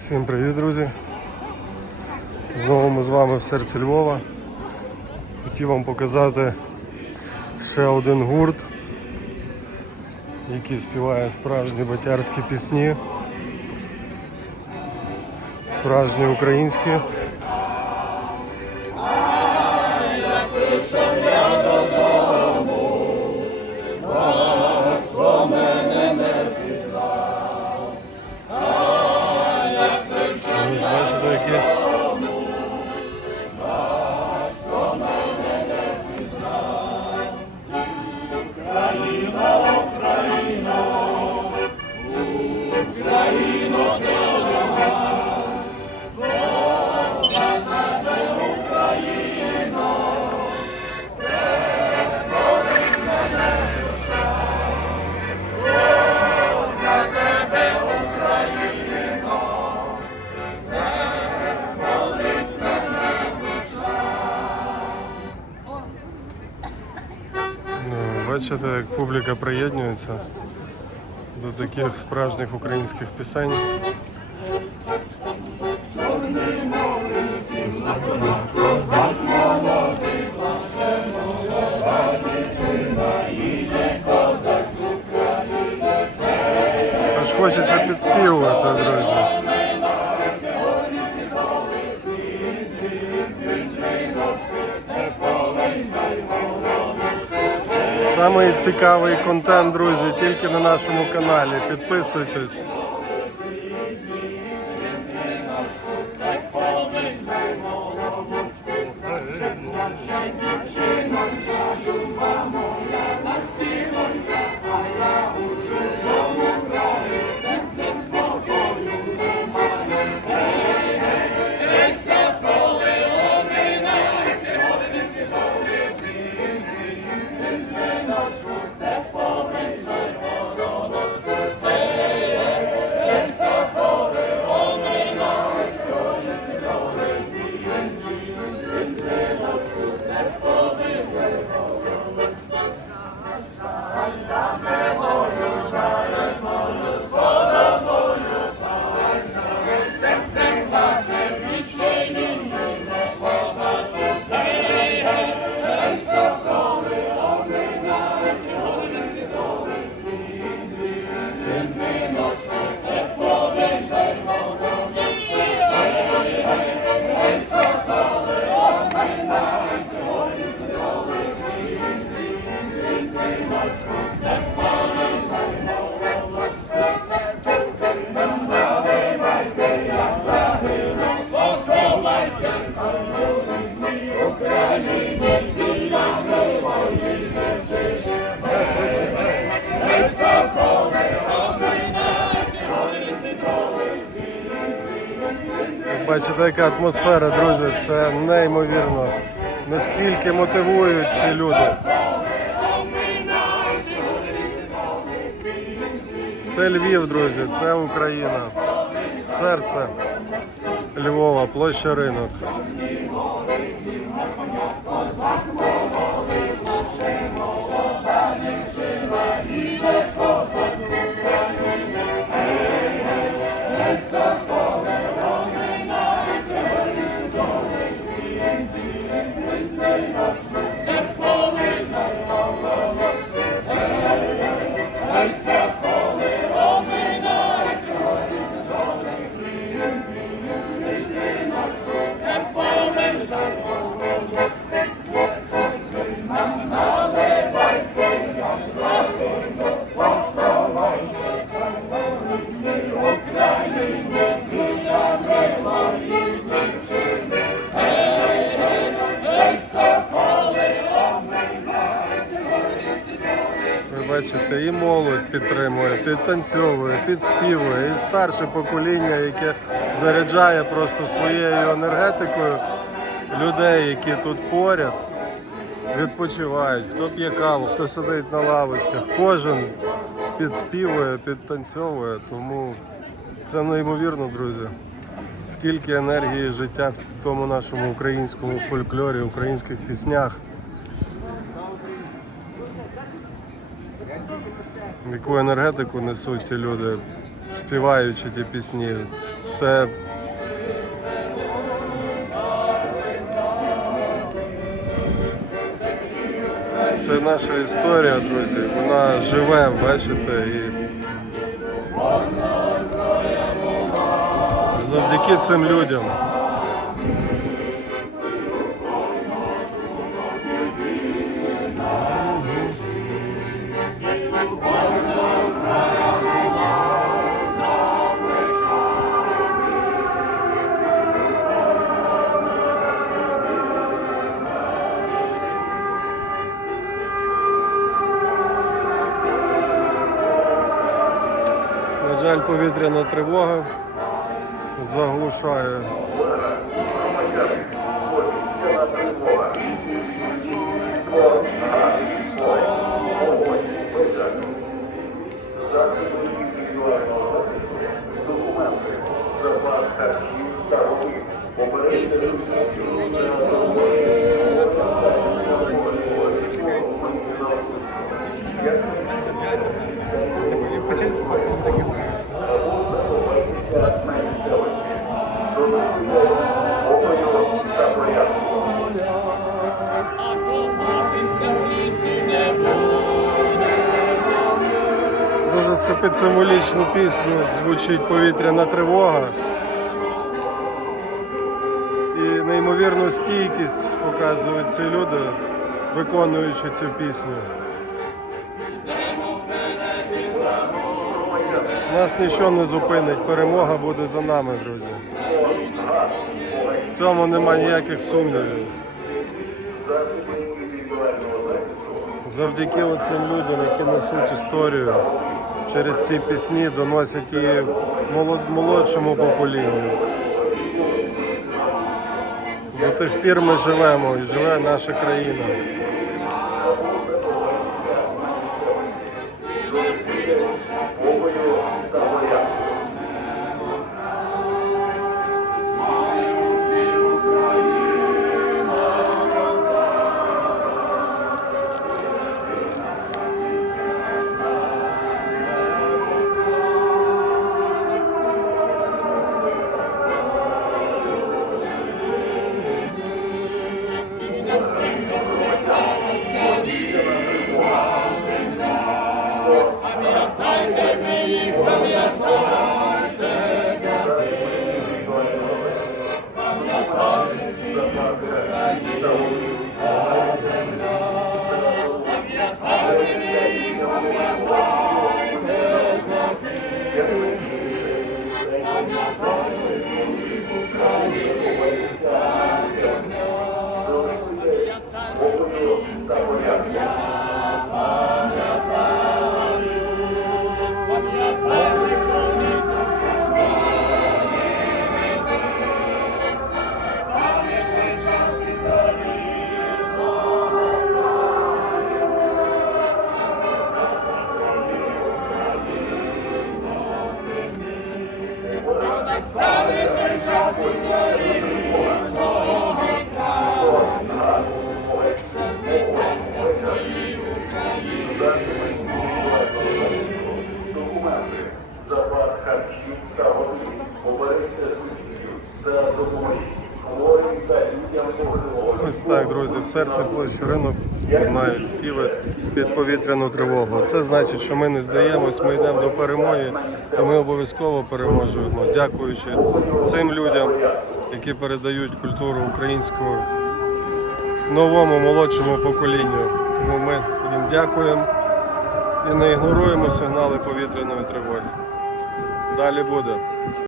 Всім привіт, друзі! Знову ми з вами в серці Львова. Хотів вам показати ще один гурт, який співає справжні батярські пісні, справжні українські. Бачите, як публіка приєднується до таких справжніх українських пісень. Аж хочеться підспівувати, друзі. Самий цікавий контент, друзі, тільки на нашому каналі. Підписуйтесь. Бачите, яка атмосфера, друзі, це неймовірно. Наскільки мотивують ці люди. Це Львів, друзі, це Україна. Серце Львова, площа ринок. Ви бачите, і молодь підтримує, підтанцьовує, підспівує, і старше покоління, яке заряджає просто своєю енергетикою людей, які тут поряд, відпочивають, хто п'є каву, хто сидить на лавочках, кожен підспівує, підтанцьовує, тому це неймовірно, друзі. Скільки енергії життя в тому нашому українському фольклорі, українських піснях. Яку енергетику несуть ті люди співаючи ті пісні. Це Це наша історія, друзі. Вона живе, бачите, і завдяки цим людям. Повітряна тривога заглушає. А Дуже сипить символічну пісню звучить повітряна тривога. І неймовірну стійкість показують ці люди, виконуючи цю пісню. Нас нічого не зупинить, перемога буде за нами, друзі. В цьому нема ніяких сумнівів. Завдяки оцим людям, які несуть історію, через ці пісні доносять її молод- молодшому поколінню. До тих пір ми живемо і живе наша країна. Bogu miłosierda, bo ja та води, хворим та людям похилого Ось так, друзі, в серці площі ринок лунають співи під повітряну тривогу. Це значить, що ми не здаємось, ми йдемо до перемоги, і ми обов'язково переможемо, дякуючи цим людям, які передають культуру українську новому молодшому поколінню. Тому ми їм дякуємо і не ігноруємо сигнали повітряної тривоги. Далі буде.